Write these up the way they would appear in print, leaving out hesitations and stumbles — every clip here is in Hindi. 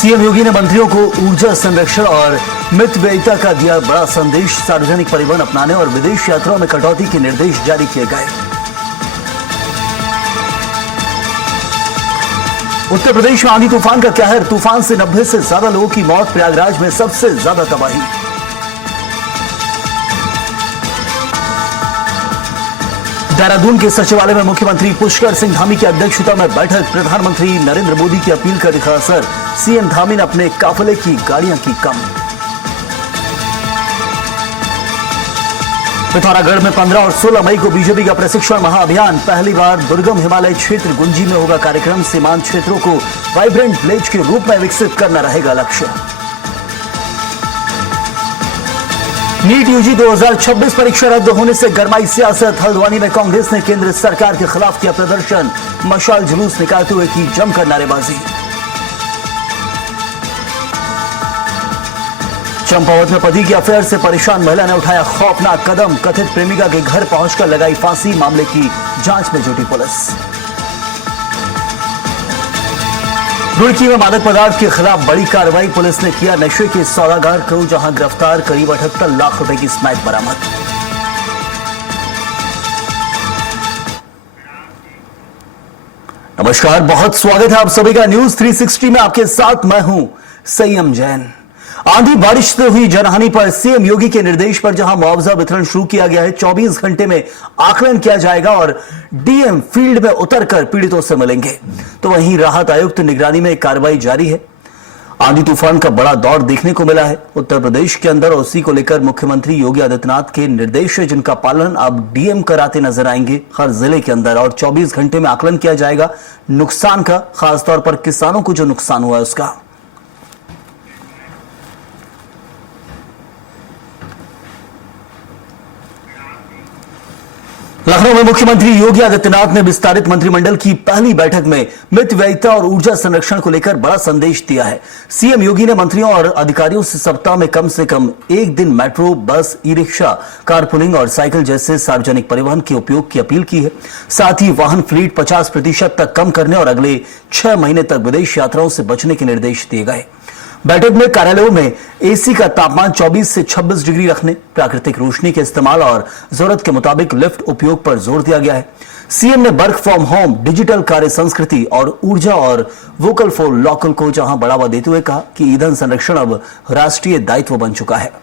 सीएम योगी ने मंत्रियों को ऊर्जा संरक्षण और मितव्ययिता का दिया बड़ा संदेश। सार्वजनिक परिवहन अपनाने और विदेश यात्राओं में कटौती के निर्देश जारी किए गए। उत्तर प्रदेश में आंधी तूफान का कहर, तूफान से 90 से ज्यादा लोगों की मौत, प्रयागराज में सबसे ज्यादा तबाही। देहरादून के सचिवालय में मुख्यमंत्री पुष्कर सिंह धामी की अध्यक्षता में बैठक, प्रधानमंत्री नरेंद्र मोदी की अपील का दिखा असर, सीएम धामी ने अपने काफिले की गाड़ियां की कम। पिथौरागढ़ में 15 और 16 मई को बीजेपी का प्रशिक्षण महाअभियान, पहली बार दुर्गम हिमालय क्षेत्र गुंजी में होगा कार्यक्रम। सीमांत क्षेत्रों को वाइब्रेंट विलेज के रूप में विकसित करना रहेगा लक्ष्य। नीट यूजी 2026 परीक्षा रद्द होने से गरमाई सियासत, हल्द्वानी में कांग्रेस ने केंद्र सरकार के खिलाफ किया प्रदर्शन, मशाल जुलूस निकालते हुए की जमकर नारेबाजी। चंपावत में पति की अफेयर से परेशान महिला ने उठाया खौफनाक कदम, कथित प्रेमिका के घर पहुंचकर लगाई फांसी, मामले की जांच में जुटी पुलिस। रुड़की में मादक पदार्थ के खिलाफ बड़ी कार्रवाई, पुलिस ने किया नशे के सौदागर को जहां गिरफ्तार, करीब 78 लाख रुपए की स्मैक बरामद। नमस्कार, बहुत स्वागत है आप सभी का न्यूज 360 में। आपके साथ मैं हूं संयम जैन। आंधी बारिश से हुई जनहानि पर सीएम योगी के निर्देश पर जहां मुआवजा वितरण शुरू किया गया है, 24 घंटे में आकलन किया जाएगा और डीएम फील्ड में उतरकर पीड़ितों से मिलेंगे। तो वहीं राहत आयुक्त निगरानी में कार्रवाई जारी है। आंधी तूफान का बड़ा दौर देखने को मिला है उत्तर प्रदेश के अंदर, और उसी को लेकर मुख्यमंत्री योगी आदित्यनाथ के निर्देश है जिनका पालन अब डीएम कराते नजर आएंगे हर जिले के अंदर। और 24 घंटे में आकलन किया जाएगा नुकसान का, खासतौर पर किसानों को जो नुकसान हुआ है उसका। लखनऊ में मुख्यमंत्री योगी आदित्यनाथ ने विस्तारित मंत्रिमंडल की पहली बैठक में मितव्ययिता और ऊर्जा संरक्षण को लेकर बड़ा संदेश दिया है। सीएम योगी ने मंत्रियों और अधिकारियों से सप्ताह में कम से कम एक दिन मेट्रो, बस, ई रिक्शा, कारपूलिंग और साइकिल जैसे सार्वजनिक परिवहन के उपयोग की अपील की है। साथ ही वाहन फ्लीट 50% तक कम करने और अगले 6 महीने तक विदेश यात्राओं से बचने के निर्देश दिए गए। बैठक में कार्यालयों में एसी का तापमान 24 से 26 डिग्री रखने, प्राकृतिक रोशनी के इस्तेमाल और जरूरत के मुताबिक लिफ्ट उपयोग पर जोर दिया गया है। सीएम ने वर्क फ्रॉम होम, डिजिटल कार्य संस्कृति और ऊर्जा और वोकल फॉर लोकल को जहां बढ़ावा देते हुए कहा कि ईंधन संरक्षण अब राष्ट्रीय दायित्व बन चुका है।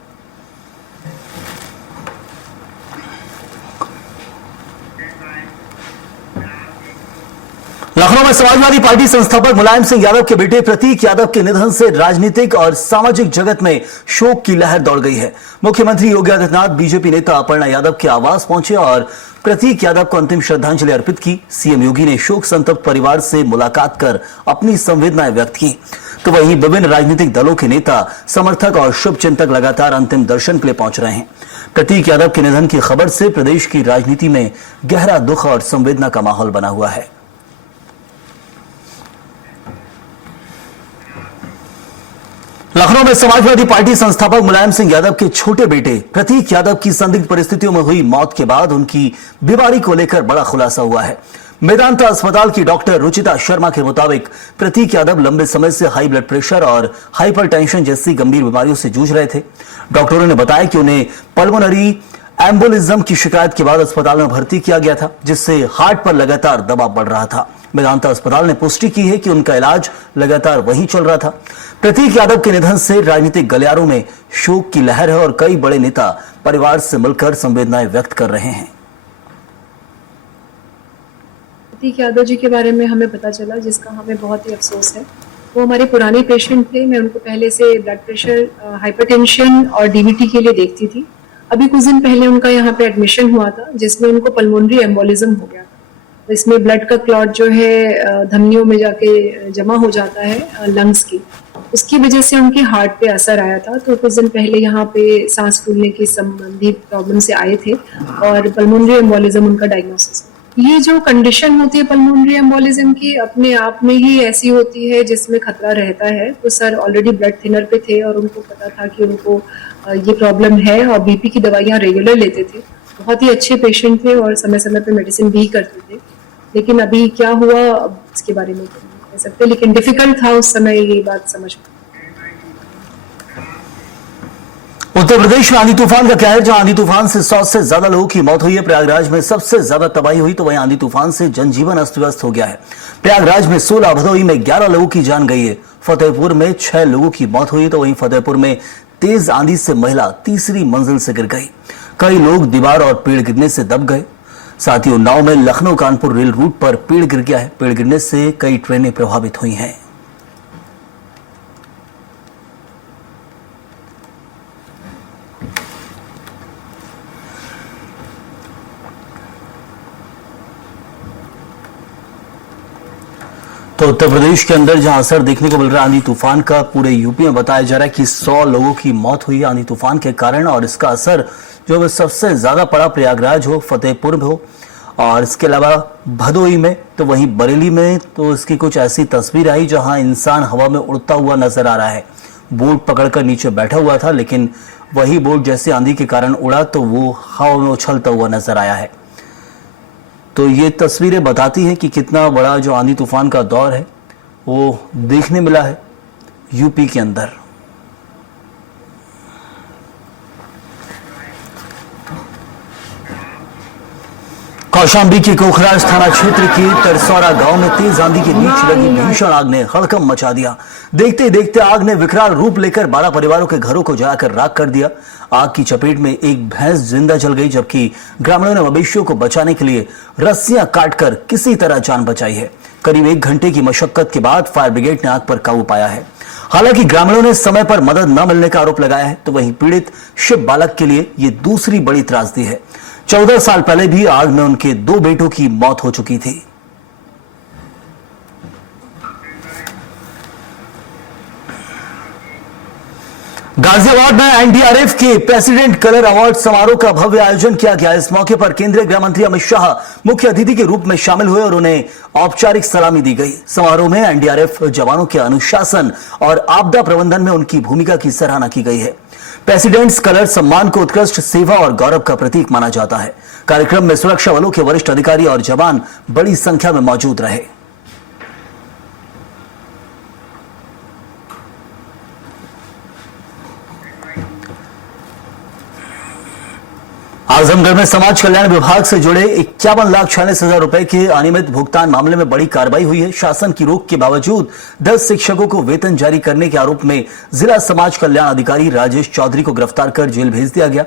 लखनऊ में समाजवादी पार्टी संस्थापक मुलायम सिंह यादव के बेटे प्रतीक यादव के निधन से राजनीतिक और सामाजिक जगत में शोक की लहर दौड़ गई है। मुख्यमंत्री योगी आदित्यनाथ बीजेपी नेता अपर्णा यादव के आवास पहुंचे और प्रतीक यादव को अंतिम श्रद्धांजलि अर्पित की। सीएम योगी ने शोक संतप्त परिवार से मुलाकात कर अपनी संवेदनाएं व्यक्त की। तो वहीं विभिन्न राजनीतिक दलों के नेता, समर्थक और शुभचिंतक लगातार अंतिम दर्शन के लिए पहुंच रहे हैं। प्रतीक यादव के निधन की खबर से प्रदेश की राजनीति में गहरा दुख और संवेदना का माहौल बना हुआ है। लखनऊ में समाजवादी पार्टी संस्थापक मुलायम सिंह यादव के छोटे बेटे प्रतीक यादव की संदिग्ध परिस्थितियों में हुई मौत के बाद उनकी बीमारी को लेकर बड़ा खुलासा हुआ है। मेदांता अस्पताल की डॉक्टर रुचिता शर्मा के मुताबिक प्रतीक यादव लंबे समय से हाई ब्लड प्रेशर और हाइपरटेंशन जैसी गंभीर बीमारियों से जूझ रहे थे। डॉक्टरों ने बताया कि उन्हें पल्मोनरी एम्बोलिज्म की शिकायत के बाद अस्पताल में भर्ती किया गया था, जिससे हार्ट पर लगातार दबाव बढ़ रहा था। मेदांता अस्पताल ने पुष्टि की है कि उनका इलाज लगातार वहीं चल रहा था। प्रतीक यादव के निधन से राजनीतिक गलियारों में शोक की लहर है और कई बड़े नेता परिवार से मिलकर संवेदनाएं व्यक्त कर रहे हैं। प्रतीक यादव जी के बारे में हमें पता चला, जिसका हमें बहुत ही अफसोस है। वो हमारे पुराने पेशेंट थे। मैं उनको पहले से ब्लड प्रेशर, हाइपरटेंशन और डीवीटी के लिए देखती थी। अभी कुछ दिन पहले उनका यहाँ पे एडमिशन हुआ था, जिसमें उनको पल्मोनरी एम्बोलिज्म हो गया था। इसमें ब्लड का क्लॉट जो है धमनियों में जाके जमा हो जाता है लंग्स की, उसकी वजह से उनके हार्ट पे असर आया था। तो कुछ दिन पहले यहाँ पे सांस फूलने की संबंधित प्रॉब्लम से आए थे और पल्मोनरी एम्बोलिज्म उनका डायग्नोसिस। ये जो कंडीशन होती है पल्मोनरी एम्बोलिज्म की, अपने आप में ही ऐसी होती है जिसमें खतरा रहता है। तो सर ऑलरेडी ब्लड थिनर पे थे और उनको पता था कि उनको ये प्रॉब्लम है और बीपी की दवाइयाँ रेगुलर लेते थे। बहुत ही अच्छे पेशेंट थे और समय समय पे मेडिसिन भी करते थे। लेकिन अभी क्या हुआ इसके बारे में कह सकते हैं, लेकिन डिफिकल्ट था उस समय ये बात समझ में। उत्तर प्रदेश में आंधी तूफान का कहर, जहां आंधी तूफान से 100 से ज्यादा लोगों की मौत हुई है। प्रयागराज में सबसे ज्यादा तबाही हुई, तो वहीं आंधी तूफान से जनजीवन अस्त व्यस्त हो गया है। प्रयागराज में 16, भदोही में 11 लोगों की जान गई है। फतेहपुर में 6 लोगों की मौत हुई, तो वहीं फतेहपुर में तेज आंधी से महिला तीसरी मंजिल से गिर गई। कई लोग दीवार और पेड़ गिरने से दब गए। साथ ही उन्नाव में लखनऊ कानपुर रेल रूट पर पेड़ गिर गया है। पेड़ गिरने से कई ट्रेनें प्रभावित हुई हैं। तो उत्तर प्रदेश के अंदर जहां असर देखने को मिल रहा है आंधी तूफान का, पूरे यूपी में बताया जा रहा है कि 100 लोगों की मौत हुई है आंधी तूफान के कारण। और इसका असर जो है सबसे ज्यादा पड़ा प्रयागराज हो, फतेहपुर में हो, और इसके अलावा भदोही में, तो वहीं बरेली में तो इसकी कुछ ऐसी तस्वीर आई जहां इंसान हवा में उड़ता हुआ नजर आ रहा है। बोट पकड़कर नीचे बैठा हुआ था, लेकिन वही बोट जैसे आंधी के कारण उड़ा तो वो हवा में उछलता हुआ नजर आया है। तो ये तस्वीरें बताती हैं कि कितना बड़ा जो आंधी तूफान का दौर है वो देखने मिला है यूपी के अंदर। कौशाम्बी के कोखराज थाना क्षेत्र के तरसौरा गांव में तेज आंधी के बीच लगी भीषण आग ने हड़कंप मचा दिया। देखते देखते आग ने विकराल रूप लेकर 12 परिवारों के घरों को जलाकर राख कर दिया। आग की चपेट में एक भैंस जिंदा जल गई, जबकि ग्रामीणों ने मवेशियों को बचाने के लिए रस्सियां काटकर किसी तरह जान बचाई है। करीब 1 घंटे की मशक्कत के बाद फायर ब्रिगेड ने आग पर काबू पाया है। हालांकि ग्रामीणों ने समय पर मदद न मिलने का आरोप लगाया है, तो वहीं पीड़ित शिव बालक के लिए ये दूसरी बड़ी त्रासदी है। 14 साल पहले भी आग में उनके 2 बेटों की मौत हो चुकी थी। गाजियाबाद में एनडीआरएफ के प्रेसिडेंट कलर अवार्ड समारोह का भव्य आयोजन किया गया। इस मौके पर केंद्रीय गृह मंत्री अमित शाह मुख्य अतिथि के रूप में शामिल हुए और उन्हें औपचारिक सलामी दी गई। समारोह में एनडीआरएफ जवानों के अनुशासन और आपदा प्रबंधन में उनकी भूमिका की सराहना की गई है। प्रेसिडेंट्स कलर सम्मान को उत्कृष्ट सेवा और गौरव का प्रतीक माना जाता है। कार्यक्रम में सुरक्षा बलों के वरिष्ठ अधिकारी और जवान बड़ी संख्या में मौजूद रहे। आजमगढ़ में समाज कल्याण विभाग से जुड़े 51,46,000 रुपए के अनियमित भुगतान मामले में बड़ी कार्रवाई हुई है। शासन की रोक के बावजूद 10 शिक्षकों को वेतन जारी करने के आरोप में जिला समाज कल्याण अधिकारी राजेश चौधरी को गिरफ्तार कर जेल भेज दिया गया।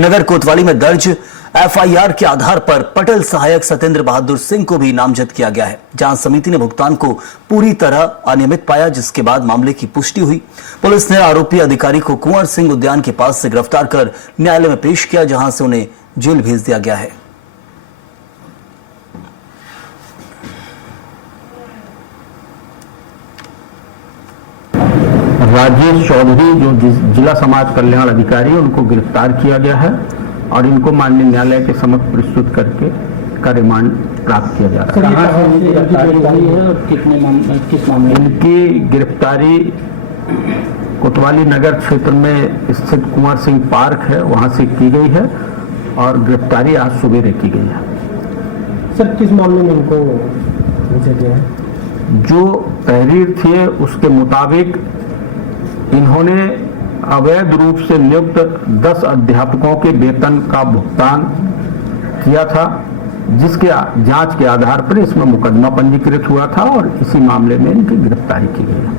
नगर कोतवाली में दर्ज एफआईआर के आधार पर पटल सहायक सत्येंद्र बहादुर सिंह को भी नामजद किया गया है। जांच समिति ने भुगतान को पूरी तरह अनियमित पाया, जिसके बाद मामले की पुष्टि हुई। पुलिस ने आरोपी अधिकारी को कुंवर सिंह उद्यान के पास से गिरफ्तार कर न्यायालय में पेश किया, जहां से उन्हें जेल भेज दिया गया है। राजेश चौधरी जो जिला समाज कल्याण अधिकारी है, उनको गिरफ्तार किया गया है और इनको माननीय न्यायालय के समक्ष प्रस्तुत करके का रिमांड प्राप्त किया जा रहा है। कहाँ से इनकी गिरफ्तारी हुई है और किस मामले में? इनकी गिरफ्तारी कोतवाली नगर क्षेत्र में स्थित कुंवर सिंह पार्क है, वहां से की गई है और गिरफ्तारी आज सुबह की गई है। सर, किस मामले में इनको भेजा गया है? जो तहरीर थी उसके मुताबिक इन्होंने अवैध रूप से नियुक्त 10 अध्यापकों के वेतन का भुगतान किया था, जिसके जांच के आधार पर इसमें मुकदमा पंजीकृत हुआ था और इसी मामले में इनकी गिरफ्तारी की गई है।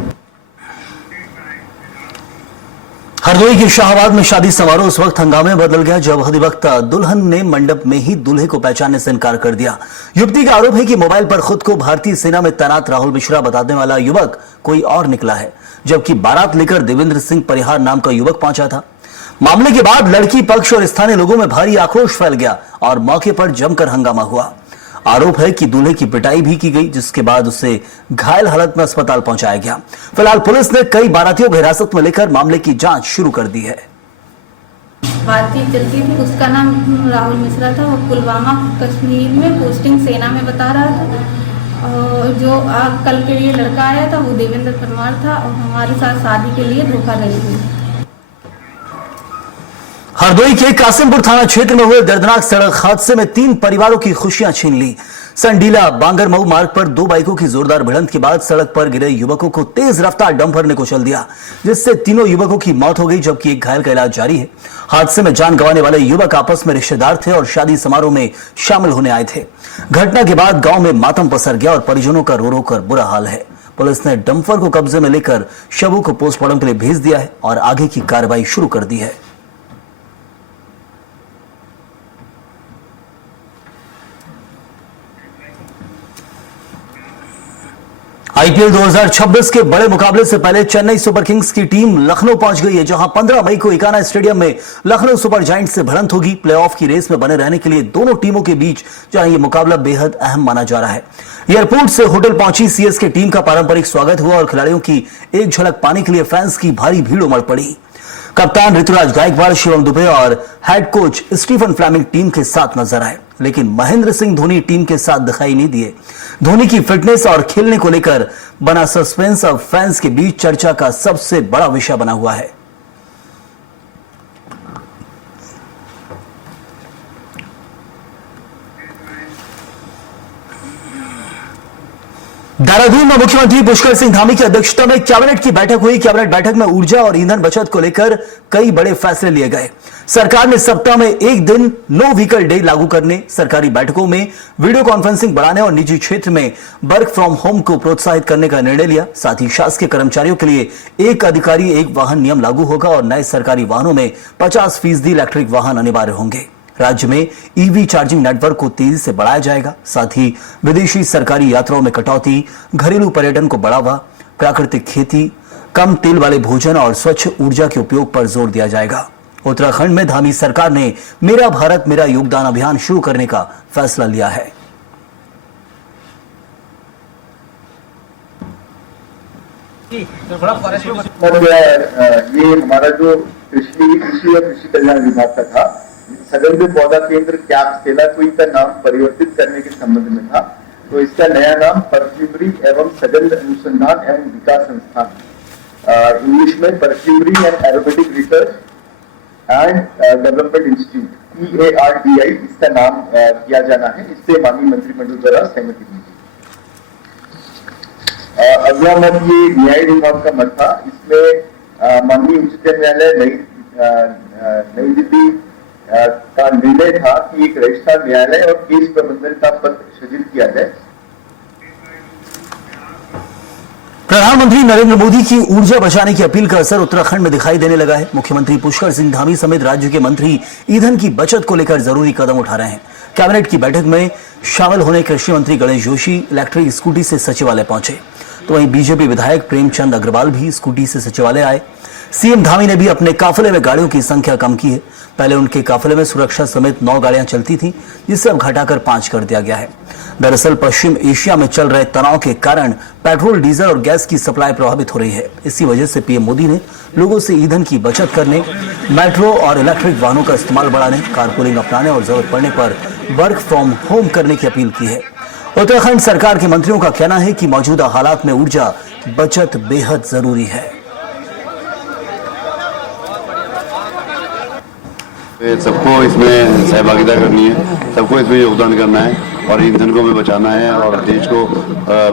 हरदोई के शाहबाद में शादी समारोह उस वक्त हंगामे में बदल गया जब अधिवक्ता दुल्हन ने मंडप में ही दूल्हे को पहचानने से इनकार कर दिया। युवती का आरोप है कि मोबाइल पर खुद को भारतीय सेना में तैनात राहुल मिश्रा बताने वाला युवक कोई और निकला है, जबकि बारात लेकर देवेंद्र सिंह परिहार नाम का युवक पहुंचा था। मामले के बाद लड़की पक्ष और स्थानीय लोगों में भारी आक्रोश फैल गया और मौके पर जमकर हंगामा हुआ। आरोप है कि दूल्हे की पिटाई भी की गई, जिसके बाद उसे घायल हालत में अस्पताल पहुंचाया गया। फिलहाल पुलिस ने कई बारातियों को हिरासत में लेकर मामले की जांच शुरू कर दी है। बातचीत चलती थी, उसका नाम राहुल मिश्रा था। वो पुलवामा कश्मीर में पोस्टिंग सेना में बता रहा था। और जो कल के लिए लड़का आया था वो देवेंद्र परमार था और हमारे साथ शादी के लिए धोखाधड़ी हुई। हरदोई के कासिमपुर थाना क्षेत्र में हुए दर्दनाक सड़क हादसे में 3 परिवारों की खुशियां छीन ली। संडीला बांगरमऊ मार्ग पर दो बाइकों की जोरदार भिड़ंत के बाद सड़क पर गिरे युवकों को तेज रफ्तार डंपर ने कुचल दिया, जिससे तीनों युवकों की मौत हो गई, जबकि एक घायल का इलाज जारी है। हादसे में जान गंवाने वाले युवक आपस में रिश्तेदार थे और शादी समारोह में शामिल होने आए थे। घटना के बाद गांव में मातम पसर गया और परिजनों का रो रो कर बुरा हाल है। पुलिस ने डंपर को कब्जे में लेकर शवों को पोस्टमार्टम के लिए भेज दिया है और आगे की कार्रवाई शुरू कर दी है। आईपीएल 2026 के बड़े मुकाबले से पहले चेन्नई सुपर किंग्स की टीम लखनऊ पहुंच गई है, जहां 15 मई को इकाना स्टेडियम में लखनऊ सुपर जायंट्स से भिड़ंत होगी। प्लेऑफ की रेस में बने रहने के लिए दोनों टीमों के बीच जहां यह मुकाबला बेहद अहम माना जा रहा है। एयरपोर्ट से होटल पहुंची सीएसके टीम का पारंपरिक स्वागत हुआ और खिलाड़ियों की एक झलक पाने के लिए फैंस की भारी भीड़ उमड़ पड़ी। कप्तान ऋतुराज गायकवाड़, शिवम दुबे और head coach Stephen Fleming team के साथ नजर आए, लेकिन महेंद्र सिंह धोनी टीम के साथ दिखाई नहीं दिए। धोनी की फिटनेस और खेलने को लेकर बना सस्पेंस अब फैंस के बीच चर्चा का सबसे बड़ा विषय बना हुआ है। देहरादून में मुख्यमंत्री पुष्कर सिंह धामी की अध्यक्षता में कैबिनेट की बैठक हुई। कैबिनेट बैठक में ऊर्जा और ईंधन बचत को लेकर कई बड़े फैसले लिए गए। सरकार ने सप्ताह में एक दिन नो व्हीकल डे लागू करने, सरकारी बैठकों में वीडियो कॉन्फ्रेंसिंग बढ़ाने और निजी क्षेत्र में वर्क फ्रॉम होम को प्रोत्साहित करने का निर्णय लिया। साथ ही शासकीय कर्मचारियों के लिए एक अधिकारी एक वाहन नियम लागू होगा और नए सरकारी वाहनों में 50% इलेक्ट्रिक वाहन अनिवार्य होंगे। राज्य में ईवी चार्जिंग नेटवर्क को तेजी से बढ़ाया जाएगा। साथ ही विदेशी सरकारी यात्राओं में कटौती, घरेलू पर्यटन को बढ़ावा, प्राकृतिक खेती, कम तेल वाले भोजन और स्वच्छ ऊर्जा के उपयोग पर जोर दिया जाएगा। उत्तराखंड में धामी सरकार ने मेरा भारत मेरा योगदान अभियान शुरू करने का फैसला लिया है। ये हमारा जो कृषि और कृषि कल्याण विभाग का था, सघन पौधा केंद्र कैप्सेलाकोई का नाम परिवर्तित करने के संबंध में था, तो इसका नया नाम परफ्यूमरी एवं सघन अनुसंधान एवं विकास संस्थान, इंग्लिश में perfumery and aromatic research and development institute PARDI इसका नाम किया जाना है। इससे माननीय मंत्रिमंडल द्वारा सहमति दी गई। अगला मत ये न्याय विभाग का मत था। इसमें माननीय उच्चतम न्यायालय नई दिल्ली का निर्णय था कि एक रजिस्ट्रार न्यायालय और केस प्रबंधन का पद सृजित किया जाए। प्रधानमंत्री नरेंद्र मोदी की ऊर्जा बचाने की अपील का असर उत्तराखंड में दिखाई देने लगा है। मुख्यमंत्री पुष्कर सिंह धामी समेत राज्य के मंत्री ईंधन की बचत को लेकर जरूरी कदम उठा रहे हैं। कैबिनेट की बैठक में शामिल होने कृषि मंत्री गणेश जोशी इलेक्ट्रिक स्कूटी से सचिवालय पहुंचे, तो वहीं बीजेपी विधायक प्रेमचंद अग्रवाल भी स्कूटी से सचिवालय आए। सीएम धामी ने भी अपने काफिले में गाड़ियों की संख्या कम की है। पहले उनके काफिले में सुरक्षा समेत 9 गाड़ियां चलती थी, जिसे अब घटाकर 5 कर दिया गया है। दरअसल पश्चिम एशिया में चल रहे तनाव के कारण पेट्रोल, डीजल और गैस की सप्लाई प्रभावित हो रही है। इसी वजह से पीएम मोदी ने लोगों से ईंधन की बचत करने, मेट्रो और इलेक्ट्रिक वाहनों का इस्तेमाल बढ़ाने, कारपूलिंग अपनाने और जरूरत पड़ने पर वर्क फ्रॉम होम करने की अपील की है। उत्तराखंड सरकार के मंत्रियों का कहना है कि मौजूदा हालात में ऊर्जा बचत बेहद जरूरी है। सबको इसमें सहभागिता करनी है, सबको इसमें योगदान करना है और ईंधन को भी बचाना है और देश को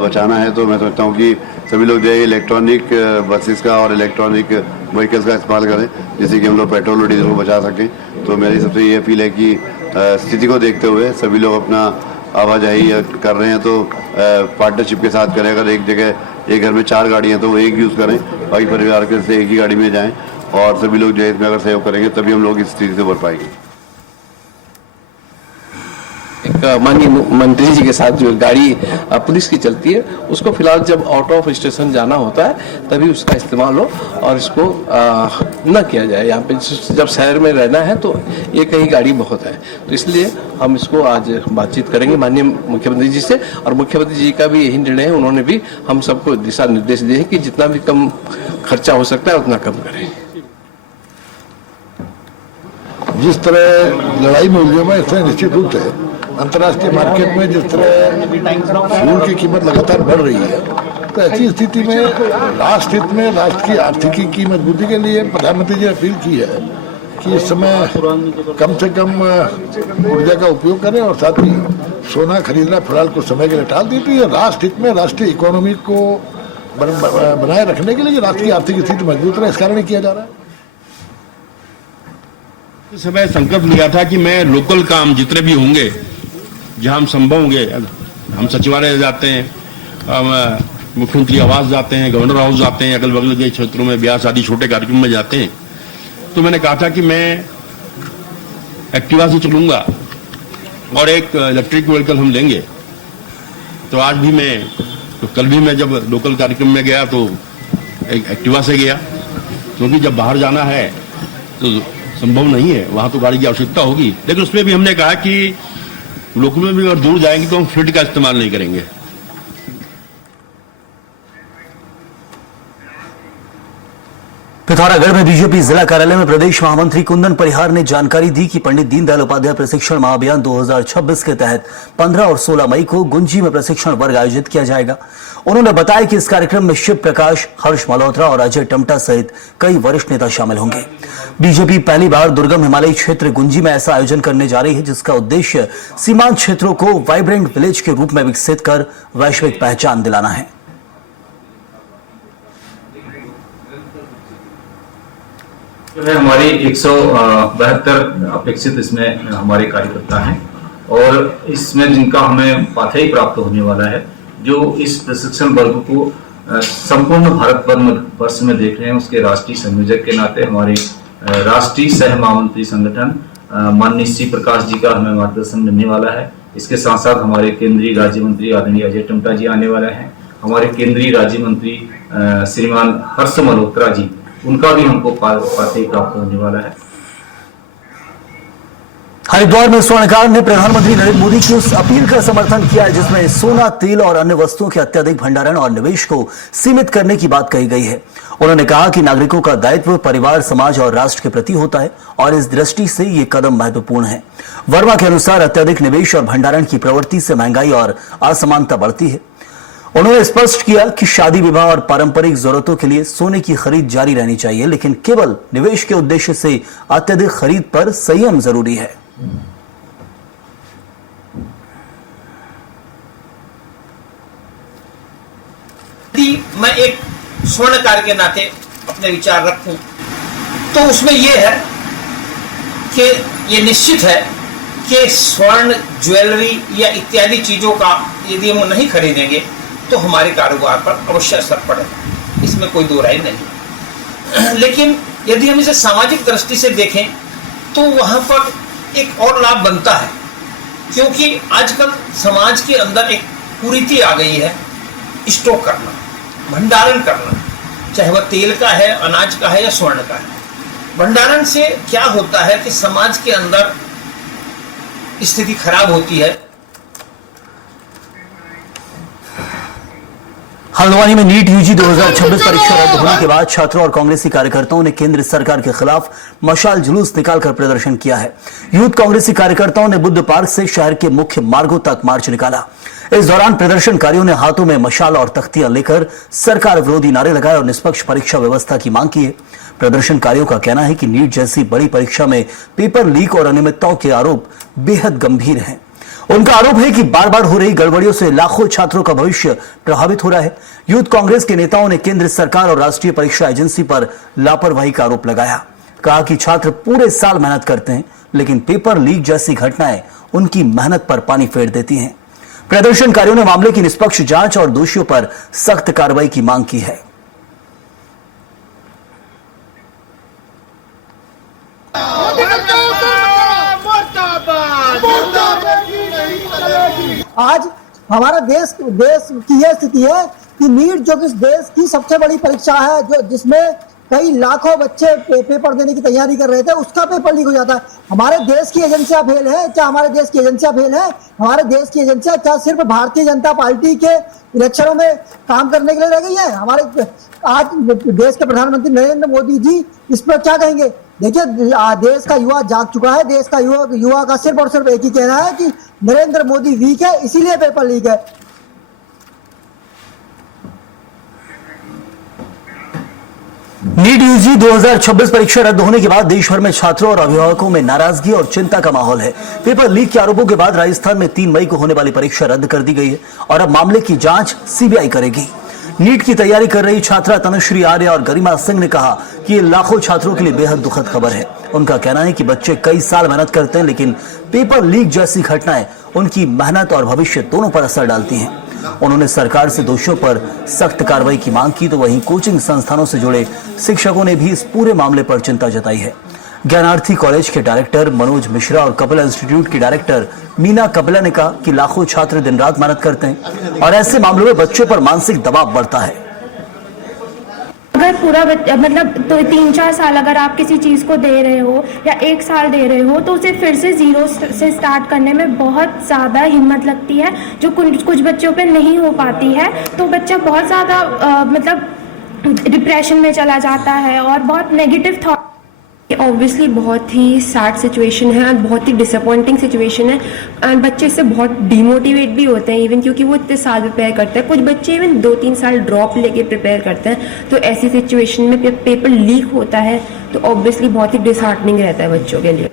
बचाना है। तो मैं समझता हूँ कि सभी लोग जो है इलेक्ट्रॉनिक बसेस का और इलेक्ट्रॉनिक व्हीकल्स का इस्तेमाल करें, जिससे कि हम लोग पेट्रोल और डीजल को बचा सकें। तो मेरी सबसे ये अपील है कि स्थिति को देखते हुए सभी लोग अपना आवाजाही कर रहे हैं तो पार्टनरशिप के साथ करें। अगर एक जगह एक घर में 4 गाड़ियाँ तो वो एक यूज़ करें, बाकी परिवार के से एक ही गाड़ी में जाएं और सभी लोग जो है इसमें अगर सहयोग करेंगे तभी हम लोग इस स्थिति से उभर पाएंगे। एक माननीय मंत्री जी के साथ जो गाड़ी पुलिस की चलती है, उसको फिलहाल जब आउट ऑफ स्टेशन जाना होता है तभी उसका इस्तेमाल हो और इसको न किया जाए। यहाँ पे जब शहर में रहना है तो एक ही गाड़ी बहुत है, तो इसलिए हम इसको आज बातचीत करेंगे माननीय मुख्यमंत्री जी से और मुख्यमंत्री जी का भी यही निर्णय है। उन्होंने भी हम सबको दिशा निर्देश दिए हैं कि जितना भी कम खर्चा हो सकता है उतना कम करें। जिस तरह लड़ाई मूल्यों में इस तरह निश्चित रूप से अंतर्राष्ट्रीय मार्केट में जिस तरह फ्यूल की कीमत लगातार बढ़ रही है, तो ऐसी स्थिति में राष्ट्र हित में राष्ट्र की आर्थिकी की मजबूती के लिए प्रधानमंत्री जी ने अपील की है कि इस समय कम से कम ऊर्जा का उपयोग करें और साथ ही सोना खरीदना फिलहाल कुछ समय के लिए टाल दी। तो ये राष्ट्र हित में राष्ट्रीय इकोनॉमी को बनाए रखने के लिए राष्ट्र की आर्थिक स्थिति मजबूत रहे, इस कारण किया जा रहा है। इस समय संकल्प लिया था कि मैं लोकल काम जितने भी होंगे जहां हम संभव होंगे, हम सचिवालय जाते हैं, मुख्यमंत्री आवास जाते हैं, गवर्नर हाउस जाते हैं, अगल बगल के क्षेत्रों में ब्याह शादी छोटे कार्यक्रम में जाते हैं, तो मैंने कहा था कि मैं एक्टिवा से चलूंगा और एक इलेक्ट्रिक व्हीकल हम लेंगे। तो आज भी मैं, तो कल भी मैं जब लोकल कार्यक्रम में गया तो एक एक्टिवा से गया, क्योंकि जब बाहर जाना है तो संभव नहीं है, वहां तो गाड़ी की आवश्यकता होगी। लेकिन उसमें भी हमने कहा कि लोकल में भी अगर दूर जाएंगे तो हम फ्लड का इस्तेमाल नहीं करेंगे। पिथौरागढ़ में बीजेपी जिला कार्यालय में प्रदेश महामंत्री कुंदन परिहार ने जानकारी दी कि पंडित दीनदयाल उपाध्याय प्रशिक्षण महाअभियान 2026 के तहत 15 और 16 मई को गुंजी में प्रशिक्षण वर्ग आयोजित किया जाएगा। उन्होंने बताया कि इस कार्यक्रम में शिव प्रकाश, हर्ष मल्होत्रा और अजय टमटा सहित कई वरिष्ठ नेता शामिल होंगे। बीजेपी पहली बार दुर्गम हिमालयी क्षेत्र गुंजी में ऐसा आयोजन करने जा रही है, जिसका उद्देश्य सीमांत क्षेत्रों को वाइब्रेंट विलेज के रूप में विकसित कर वैश्विक पहचान दिलाना है। जो है हमारी 172 अपेक्षित इसमें हमारे कार्यकर्ता हैं और इसमें जिनका हमें पाथेय प्राप्त होने वाला है, जो इस प्रशिक्षण वर्ग को संपूर्ण भारत वर्ष में देख रहे हैं, उसके राष्ट्रीय संयोजक के नाते हमारे राष्ट्रीय सह महामंत्री संगठन माननीय श्री प्रकाश जी का हमें मार्गदर्शन मिलने वाला है। इसके साथ साथ हमारे केंद्रीय राज्य मंत्री आदरणीय अजय टमटा जी आने वाले हैं, हमारे केंद्रीय राज्य मंत्री श्रीमान हर्ष मल्होत्रा जी, उनका भी हमको पाथेय प्राप्त होने वाला है। हरिद्वार में स्वर्णकार ने प्रधानमंत्री नरेंद्र मोदी की उस अपील का समर्थन किया जिसमें सोना, तेल और अन्य वस्तुओं के अत्यधिक भंडारण और निवेश को सीमित करने की बात कही गई है। उन्होंने कहा कि नागरिकों का दायित्व परिवार, समाज और राष्ट्र के प्रति होता है और इस दृष्टि से ये कदम महत्वपूर्ण है। वर्मा के अनुसार अत्यधिक निवेश और भंडारण की प्रवृत्ति से महंगाई और असमानता बढ़ती है। उन्होंने स्पष्ट किया कि शादी विवाह और पारंपरिक जरूरतों के लिए सोने की खरीद जारी रहनी चाहिए, लेकिन केवल निवेश के उद्देश्य से अत्यधिक खरीद पर संयम जरूरी है। यदि मैं एक स्वर्णकार के नाते अपने विचार रखूं तो उसमें यह है कि ये निश्चित है कि स्वर्ण, ज्वेलरी या इत्यादि चीजों का यदि हम नहीं खरीदेंगे तो हमारे कारोबार पर अवश्य असर पड़ेगा, इसमें कोई दो राय नहीं। लेकिन यदि हम इसे सामाजिक दृष्टि से देखें तो वहां पर एक और लाभ बनता है, क्योंकि आजकल समाज के अंदर एक कुरीति आ गई है स्टॉक करना, भंडारण करना, चाहे वह तेल का है, अनाज का है या स्वर्ण का है। भंडारण से क्या होता है कि समाज के अंदर स्थिति खराब होती है। हल्द्वानी में नीट यूजी 2026 परीक्षा रद्द होने के बाद छात्रों और कांग्रेसी कार्यकर्ताओं ने केंद्र सरकार के खिलाफ मशाल जुलूस निकालकर प्रदर्शन किया है। यूथ कांग्रेसी कार्यकर्ताओं ने बुद्ध पार्क से शहर के मुख्य मार्गों तक मार्च निकाला। इस दौरान प्रदर्शनकारियों ने हाथों में मशाल और तख्तियां लेकर सरकार विरोधी नारे लगाए और निष्पक्ष परीक्षा व्यवस्था की मांग की है। प्रदर्शनकारियों का कहना है कि नीट जैसी बड़ी परीक्षा में पेपर लीक और अनियमितताओं के आरोप बेहद गंभीर हैं। उनका आरोप है कि बार बार हो रही गड़बड़ियों से लाखों छात्रों का भविष्य प्रभावित हो रहा है। यूथ कांग्रेस के नेताओं ने केंद्र सरकार और राष्ट्रीय परीक्षा एजेंसी पर लापरवाही का आरोप लगाया। कहा कि छात्र पूरे साल मेहनत करते हैं, लेकिन पेपर लीक जैसी घटनाएं उनकी मेहनत पर पानी फेर देती हैं। प्रदर्शनकारियों ने मामले की निष्पक्ष जांच और दोषियों पर सख्त कार्रवाई की मांग की है। आज हमारा देश की यह स्थिति है कि नीट जो कि देश की सबसे बड़ी परीक्षा है, जो जिसमें कई लाखों बच्चे पेपर देने की तैयारी कर रहे थे, उसका पेपर लीक हो जाता है। हमारे देश की एजेंसियां फेल है, क्या हमारे देश की एजेंसियां फेल है? हमारे देश की एजेंसियां क्या सिर्फ भारतीय जनता पार्टी के इलेक्शनों में काम करने के लिए रह गई है? हमारे आज देश के प्रधानमंत्री नरेंद्र मोदी जी इस पर क्या कहेंगे? देखिए, देश का युवा जाग चुका है। देश का युवा का सिर्फ और सिर्फ एक ही कहना है कि नरेंद्र मोदी वीक है, इसीलिए पेपर लीक है। नीट यूजी 2026 परीक्षा रद्द होने के बाद देश भर में छात्रों और अभिभावकों में नाराजगी और चिंता का माहौल है। पेपर लीक के आरोपों के बाद राजस्थान में 3 मई को होने वाली परीक्षा रद्द कर दी गई है और अब मामले की जांच सीबीआई करेगी। नीट की तैयारी कर रही छात्रा तनुश्री आर्य और गरिमा सिंह ने कहा कि ये लाखों छात्रों के लिए बेहद दुखद खबर है। उनका कहना है कि बच्चे कई साल मेहनत करते हैं, लेकिन पेपर लीक जैसी घटनाएं उनकी मेहनत और भविष्य दोनों पर असर डालती हैं। उन्होंने सरकार से दोषियों पर सख्त कार्रवाई की मांग की, तो वहीं कोचिंग संस्थानों से जुड़े शिक्षकों ने भी इस पूरे मामले पर चिंता जताई है। ज्ञानार्थी कॉलेज के डायरेक्टर मनोज मिश्रा और कपिला इंस्टीट्यूट की डायरेक्टर मीना कपिला ने कहा कि लाखों छात्र दिन रात मेहनत करते हैं और ऐसे मामलों में बच्चों पर मानसिक दबाव बढ़ता है। अगर पूरा मतलब तो 3-4 साल अगर आप किसी चीज़ को दे रहे हो या 1 साल दे रहे हो, तो उसे फिर से जीरो से स्टार्ट करने में बहुत ज़्यादा हिम्मत लगती है, जो कुछ बच्चों पे नहीं हो पाती है। तो बच्चा बहुत ज़्यादा मतलब डिप्रेशन में चला जाता है और बहुत नेगेटिव थॉट। ऑब्वियसली बहुत ही सैड सिचुएशन है और बहुत ही डिसअपॉइंटिंग सिचुएशन है एंड बच्चे इससे बहुत डिमोटिवेट भी होते हैं इवन, क्योंकि वो इतने साल प्रिपेयर करते हैं। कुछ बच्चे इवन 2-3 साल ड्रॉप लेके प्रिपेयर करते हैं। तो ऐसी सिचुएशन में पेपर लीक होता है तो ऑब्वियसली बहुत ही डिसहार्टनिंग रहता है बच्चों के लिए।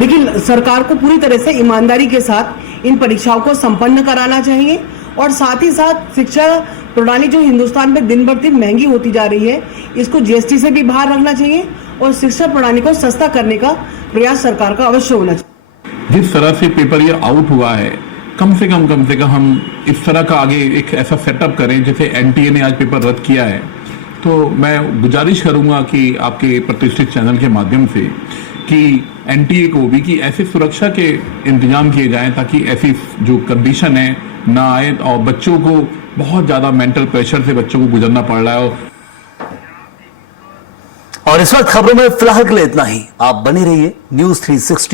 लेकिन सरकार को पूरी तरह से ईमानदारी के साथ इन परीक्षाओं को संपन्न कराना चाहिए और साथ ही साथ शिक्षा प्रणाली जो हिंदुस्तान में दिन ब दिन महंगी होती जा रही है, इसको जीएसटी से भी बाहर रखना चाहिए और शिक्षा प्रणाली को सस्ता करने का प्रयास सरकार का अवश्य होना चाहिए। जिस तरह से पेपर ये आउट हुआ है, कम से कम हम इस तरह का आगे एक ऐसा सेटअप करें जैसे एनटीए ने आज पेपर रद्द किया है। तो मैं गुजारिश करूंगा कि आपके प्रतिष्ठित चैनल के माध्यम से कि एनटीए को भी कि ऐसे सुरक्षा के इंतजाम किए जाएं ताकि ऐसी जो कंडीशन है ना आए और बच्चों को बहुत ज्यादा मेंटल प्रेशर से बच्चों को गुजरना पड़ रहा है। और इस वक्त खबरों में फिलहाल के लिए इतना ही। आप बने रहिए न्यूज़ 360।